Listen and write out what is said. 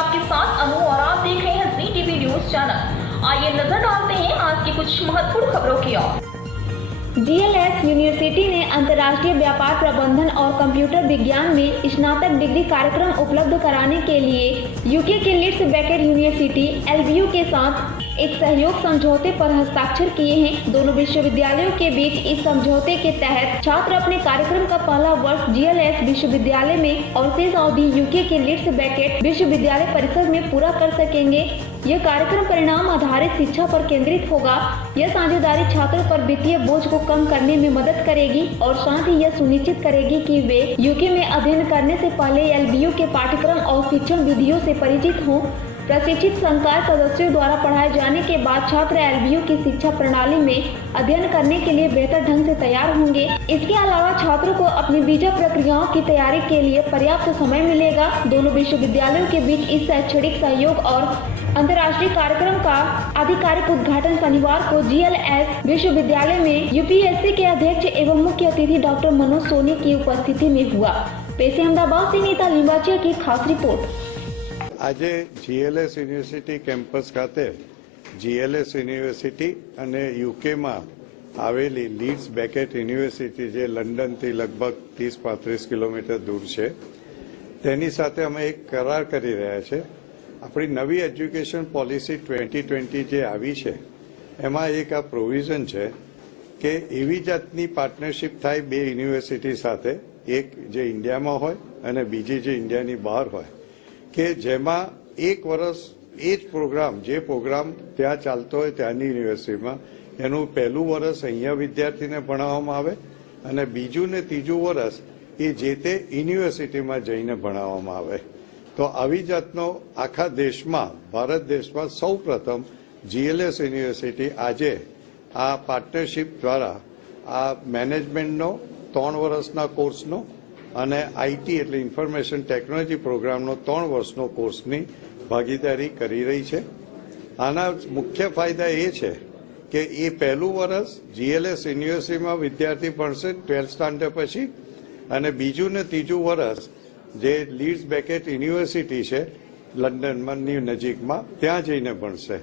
आपके साथ अनु और आप देख रहे हैं जी टीवी न्यूज चैनल। आइए नजर डालते हैं आज की कुछ महत्वपूर्ण खबरों की ओर। GLS यूनिवर्सिटी ने अंतर्राष्ट्रीय व्यापार प्रबंधन और कंप्यूटर विज्ञान में स्नातक डिग्री कार्यक्रम उपलब्ध कराने के लिए यूके के लीड्स बेकेट यूनिवर्सिटी LBU के साथ एक सहयोग समझौते पर हस्ताक्षर किए हैं। दोनों विश्वविद्यालयों के बीच इस समझौते के तहत छात्र अपने कार्यक्रम का पहला वर्ष GLS विश्वविद्यालय में और शेष अवधि यूके के लीड्स बेकेट विश्वविद्यालय परिसर में पूरा कर सकेंगे। यह कार्यक्रम परिणाम आधारित शिक्षा पर केंद्रित होगा। यह साझेदारी छात्रों पर वित्तीय बोझ को कम करने में मदद करेगी और साथ ही यह सुनिश्चित करेगी कि वे यूके में अध्ययन करने से पहले LBU के पाठ्यक्रम और शिक्षण विधियों से परिचित हों। प्रशिक्षित संकाय सदस्यों द्वारा पढ़ाए जाने के बाद छात्र LBU की शिक्षा प्रणाली में अध्ययन करने के लिए बेहतर ढंग से तैयार होंगे। इसके अलावा छात्रों को अपनी वीजा प्रक्रियाओं की तैयारी के लिए पर्याप्त समय मिलेगा। दोनों विश्वविद्यालयों के बीच इस शैक्षणिक सहयोग और अंतर्राष्ट्रीय कार्यक्रम का आधिकारिक उद्घाटन शनिवार को GLS विश्वविद्यालय में UPSC के अध्यक्ष एवं मुख्य अतिथि डॉक्टर मनोज सोनी की उपस्थिति में हुआ। पेश है अहमदाबाद से नीता लिंबाचिया की खास रिपोर्ट। આજે GLS યુનિવર્સિટી કેમ્પસ ખાતે GLS યુનિવર્સિટી અને યુકેમાં આવેલી લીડ્સ બેકેટ યુનિવર્સિટી જે લંડનથી લગભગ 30-35 કિલોમીટર દૂર છે તેની સાથે અમે એક કરાર કરી રહ્યા છે। આપણી નવી એજ્યુકેશન પોલિસી 2020 જે આવી છે એમાં એક આ પ્રોવિઝન છે કે એવી જાતની પાર્ટનરશિપ થાય બે યુનિવર્સિટી સાથે, એક જે ઇન્ડિયામાં હોય અને બીજી જે ઇન્ડિયાની બહાર હોય, કે જેમાં એક વર્ષ એ જ પ્રોગ્રામ જે પ્રોગ્રામ ત્યાં ચાલતો હોય ત્યાંની યુનિવર્સિટીમાં એનું પહેલું વર્ષ અહીંયા વિદ્યાર્થીને ભણાવવામાં આવે અને બીજું ને ત્રીજું વર્ષ એ જે તે યુનિવર્સિટીમાં જઈને ભણાવવામાં આવે। તો આવી જાતનો આખા દેશમાં, ભારત દેશમાં સૌ પ્રથમ GLS યુનિવર્સિટી આજે આ પાર્ટનરશિપ દ્વારા આ મેનેજમેન્ટનો 3 વર્ષના કોર્સનો અને IT એટલે ઇન્ફોર્મેશન ટેકનોલોજી પ્રોગ્રામનો 3 વર્ષનો કોર્સની ભાગીદારી કરી રહી છે। આના મુખ્ય ફાયદા એ છે કે એ પહેલું વર્ષ GLS યુનિવર્સિટીમાં વિદ્યાર્થી ભણશે 12th સ્ટાન્ડર્ડ પછી અને બીજું ને ત્રીજું વર્ષ જે લીડ્સ બેકેટ યુનિવર્સિટી છે લંડનમાં નજીકમાં ત્યાં જઈને ભણશે।